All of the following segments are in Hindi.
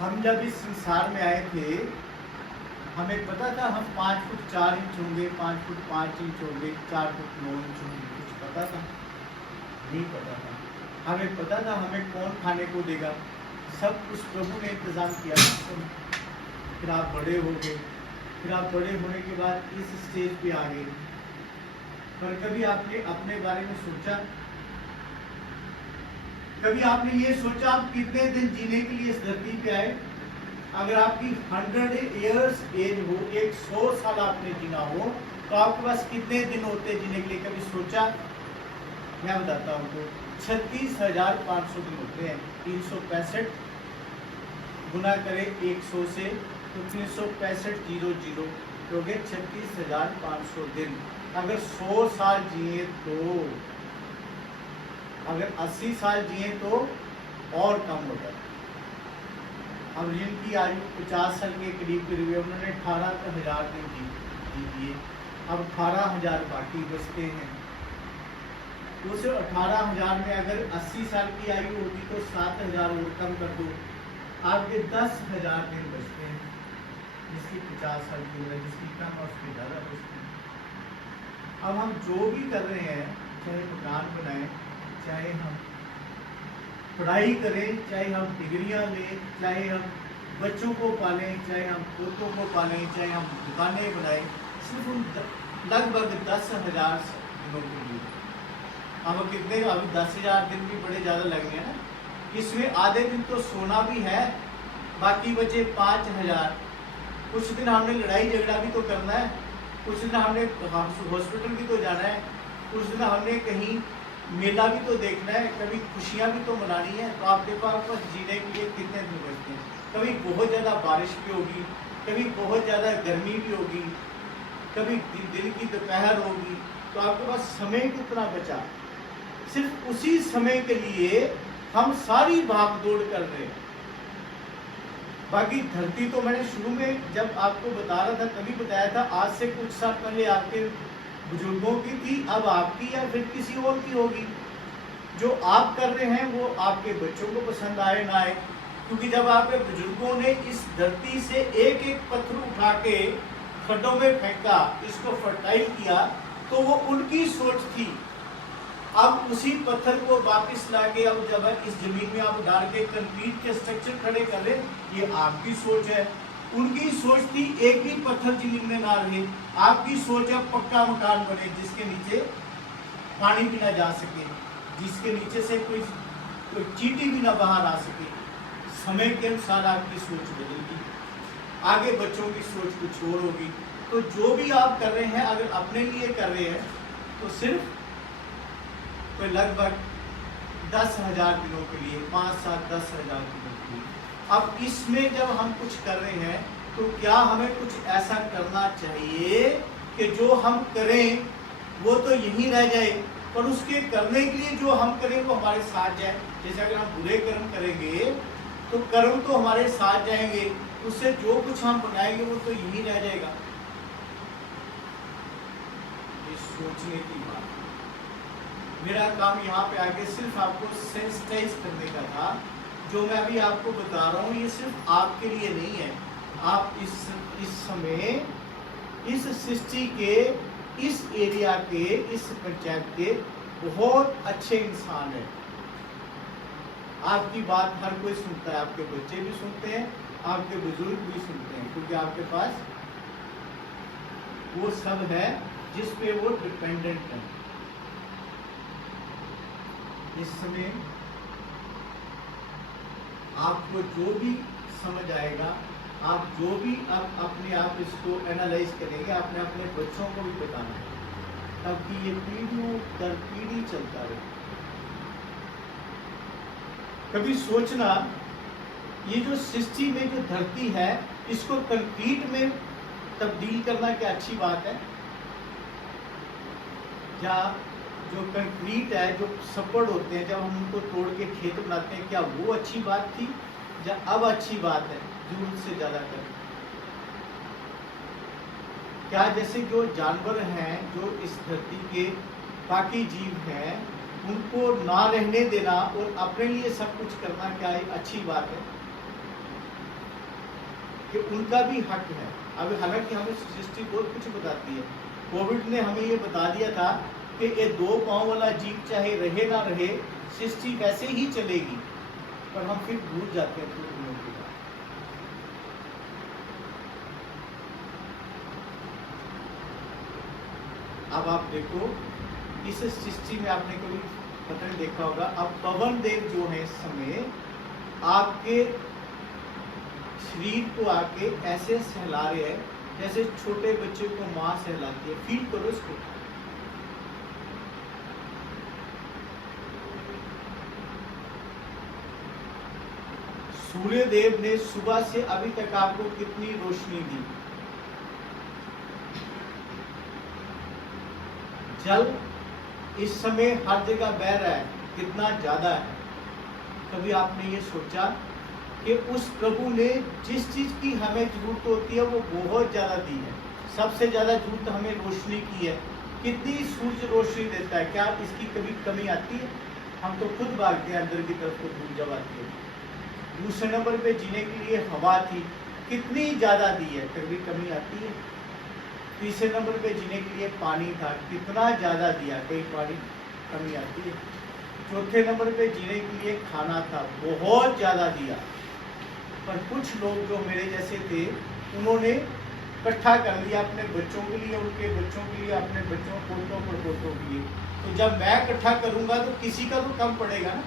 हम जब इस संसार में आए थे, हमें पता था हम 5 फुट 4 इंच होंगे, 5 फुट 5 इंच होंगे, 4 फुट 9 इंच होंगे? कुछ पता था? नहीं पता था। हमें पता था हमें कौन खाने को देगा? सब उस प्रभु ने इंतजाम किया था। फिर आप बड़े हो गए, फिर आप बड़े होने के बाद इस स्टेज पे आ गए। पर कभी आपने अपने बारे में सोचा? कभी आपने ये सोचा आप कितने दिन जीने के लिए इस धरती पे आए? अगर आपकी 100 इयर्स एज हो, 100 साल आपने जीना हो, तो आपके पास कितने दिन होते जीने के लिए? कभी सोचा? मैं बताता हूँ तो 36,500 दिन होते हैं। 365 गुना करें 100 से तो 365 हो गए 36,500 दिन। अगर 100 साल जिए तो, अगर 80 साल जिए तो और कम होता है। अब जिनकी आयु 50 साल के करीब करीब है, उन्होंने 18,000 दिन जी लिए। अब 18,000 बाकी बचते हैं। उस 18,000 में अगर 80 साल की आयु होगी तो 7,000 और कम कर दो, आपके 10,000 दिन बचते हैं। जिसकी 50 साल की उम्र है, जिसकी कम है उसकी ज़्यादा बचती है। अब हम जो भी कर रहे हैं, चाहे मकान बनाएं, चाहे हम पढ़ाई करें, चाहे हम डिग्रियां लें, चाहे हम बच्चों को पालें, चाहे हम पोतों को पालें, चाहे हम दुकानें बनाएं, सिर्फ उन लगभग 10,000 दिनों के लिए। अब कितने, अभी 10,000 दिन भी बड़े ज़्यादा लग गए ना। इसमें आधे दिन तो सोना भी है, बाकी बचे 5,000। कुछ दिन हमने लड़ाई झगड़ा भी तो करना है, कुछ दिन हमने हॉस्पिटल भी तो जाना है, कुछ दिन हमने कहीं मेला भी तो देखना है, कभी खुशियाँ भी तो मनानी है। तो आप देखो आपको जीने के लिए कितने दिन बचते हैं। कभी बहुत ज़्यादा बारिश भी होगी, कभी बहुत ज़्यादा गर्मी भी होगी, कभी दिन की दोपहर होगी, तो आपके पास समय कितना बचा? सिर्फ उसी समय के लिए हम सारी भाग दौड़ कर रहे हैं। बाकी धरती तो मैंने शुरू में जब आपको बता रहा था तभी बताया था, आज से कुछ साल पहले आपके बुजुर्गों की थी, अब आपकी या फिर किसी और की होगी। जो आप कर रहे हैं वो आपके बच्चों को पसंद आए ना आए, क्योंकि जब आपके बुजुर्गों ने इस धरती से एक एक पत्थर उठा के खड्डों में फेंका, इसको फर्टाइल किया, तो वो उनकी सोच थी। अब उसी पत्थर को वापस लाके अब जब इस जमीन में आप डाल के कंक्रीट के स्ट्रक्चर खड़े कर रहे, ये आपकी सोच है। उनकी सोच थी एक भी पत्थर जमीन में ना रहे। आपकी सोच है पक्का मकान बने जिसके नीचे पानी भी ना जा सके, जिसके नीचे से कोई चींटी भी ना बाहर आ सके। समय के अनुसार आपकी सोच बदलेगी, आगे बच्चों की सोच कुछ और होगी। तो जो भी आप कर रहे हैं, अगर अपने लिए कर रहे हैं तो सिर्फ कोई लगभग 10,000 दिनों के लिए, 5-7-10,000 दिनों के लिए। अब इसमें जब हम कुछ कर रहे हैं तो क्या हमें कुछ ऐसा करना चाहिए कि जो हम करें वो तो यहीं रह जाए, पर उसके करने के लिए जो हम करें वो हमारे साथ जाए। जैसे अगर हम बुरे कर्म करेंगे तो कर्म तो हमारे साथ जाएंगे, उससे जो कुछ हम बनाएंगे वो तो यहीं रह जाएगा। ये सोचने की बात। मेरा काम यहाँ पे आके सिर्फ आपको सेंसिटाइज करने का था। जो मैं अभी आपको बता रहा हूँ ये सिर्फ आपके लिए नहीं है। आप इस समय इस सृष्टि के, इस एरिया के, इस पंचायत के बहुत अच्छे इंसान हैं। आपकी बात हर कोई सुनता है, आपके बच्चे भी सुनते हैं, आपके बुजुर्ग भी सुनते हैं, क्योंकि आपके पास वो सब है जिस पे वो डिपेंडेंट है। इस समय आपको जो भी समझ आएगा, आप जो भी अपने आप इसको एनालाइज करेंगे, आपने अपने बच्चों को भी बताना है, ताकि ये पीढ़ियों दर पीढ़ी चलता रहे। कभी सोचना, ये जो सृष्टि में जो धरती है इसको कंक्रीट में तब्दील करना क्या अच्छी बात है? या जो कंक्रीट है, जो सपोर्ट होते हैं, जब हम उनको तोड़ के खेत बनाते हैं, क्या वो अच्छी बात थी? या अब अच्छी बात है जरूरत से ज़्यादा करना? क्या जैसे जो जानवर हैं, जो इस धरती के बाकी जीव हैं, उनको ना रहने देना और अपने लिए सब कुछ करना क्या एक अच्छी बात है? कि उनका भी हक है। अब हालांकि हमें सृष्टि बहुत कुछ बताती है। कोविड ने हमें ये बता दिया था कि ये 2 पाँव वाला जीव चाहे रहे ना रहे, सृष्टि वैसे ही चलेगी, पर हम फिर भूल जाते हैं कुछ दिनों के बाद। अब आप देखो इस सृष्टि में आपने कभी पता नहीं देखा होगा, अब पवन देव जो है इस समय आपके शरीर को आके ऐसे सहला रहे हैं जैसे छोटे बच्चे को माँ सहलाती है। फील करो इसको। सूर्य देव ने सुबह से अभी तक आपको कितनी रोशनी दी। जल इस समय हर जगह बह रहा है, कितना ज्यादा है। कभी आपने ये सोचा कि उस प्रभु ने जिस चीज की हमें जरूरत होती है वो बहुत ज्यादा दी है। सबसे ज्यादा जरूरत हमें रोशनी की है। कितनी सूरज रोशनी देता है, क्या इसकी कभी कमी आती है? हम तो खुद भागते हैं अंदर की तरफ को धूप जब आती है। दूसरे नंबर पे जीने के लिए हवा थी, कितनी ज्यादा दी है, कभी कमी आती है? तीसरे नंबर पे जीने के लिए पानी था, कितना ज्यादा दिया, कहीं पानी कमी आती है? चौथे नंबर पे जीने के लिए खाना था, बहुत ज्यादा दिया। पर कुछ लोग जो मेरे जैसे थे उन्होंने इकट्ठा कर लिया अपने बच्चों के लिए, उनके बच्चों के लिए, अपने बच्चों पोतों पर पोतों के लिए। तो जब मैं इकट्ठा करूंगा तो किसी का तो कम पड़ेगा ना।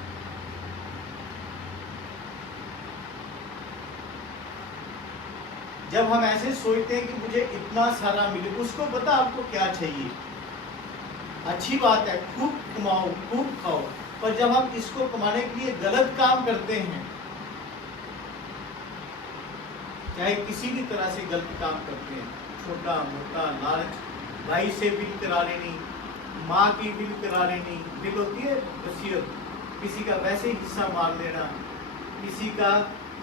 जब हम ऐसे सोचते हैं कि मुझे इतना सारा मिले, उसको पता आपको क्या चाहिए। अच्छी बात है, खूब कमाओ, खूब खाओ, पर जब हम इसको कमाने के लिए गलत काम करते हैं, चाहे किसी भी तरह से गलत काम करते हैं, छोटा मोटा लालच, भाई से बिल करा लेनी, माँ की बिल करा लेनी, बिल होती है वसीयत, किसी का वैसे ही हिस्सा मार लेना, किसी का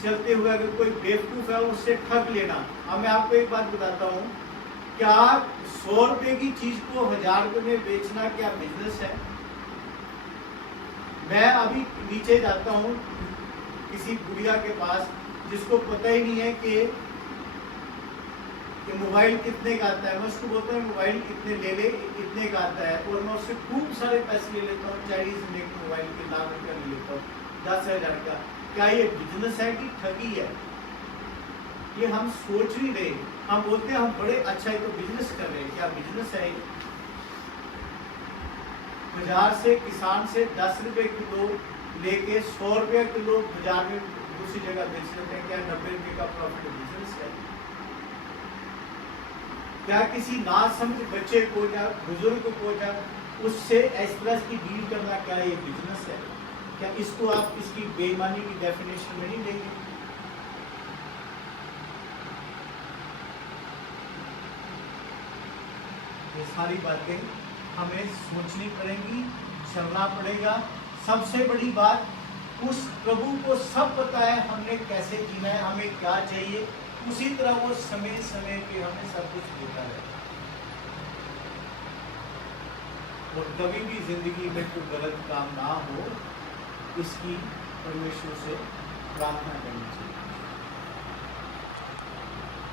चलते हुए अगर कोई बेवकूफ है उससे ठग लेना। अब मैं आपको एक बात बताता हूँ, क्या 100 रुपए की चीज को 1000 रुपए में बेचना क्या बिजनेस है? मैं अभी नीचे जाता हूँ किसी बुढ़िया के पास जिसको पता ही नहीं है कि मोबाइल कितने का आता है। मैं उसको बोलता हूँ मोबाइल कितने ले ले, कितने का आता है, और मैं उससे खूब सारे पैसे ले लेता हूँ। चाइनीज मेक मोबाइल के लाख रुपया ले लेता हूँ, 10,000 का। क्या ये बिजनेस है कि ठगी है? ये हम सोच नहीं रहे। हम बोलते हैं हम बड़े अच्छा है तो बिजनेस कर रहे हैं, क्या बिजनेस है? बाजार से किसान से 10 रुपए किलो लेके 100 रुपया किलो बाजार में दूसरी जगह बेच लेते हैं, क्या 90 रुपए का प्रॉफिट बिजनेस है? क्या किसी ना समझ बच्चे को या बुजुर्ग को या उससे इस तरह की डील करना, क्या ये बिजनेस है? क्या इसको आप इसकी बेईमानी की डेफिनेशन में नहीं देंगे? ये सारी बातें हमें सोचनी पड़ेंगी, चलना पड़ेगा। सबसे बड़ी बात, उस प्रभु को सब पता है हमने कैसे जीना है, हमें क्या चाहिए, उसी तरह वो समय समय पे हमें सब कुछ देता है। और कभी भी जिंदगी में कोई गलत काम ना हो, इसकी परमेश्वर से प्रार्थना करनी चाहिए।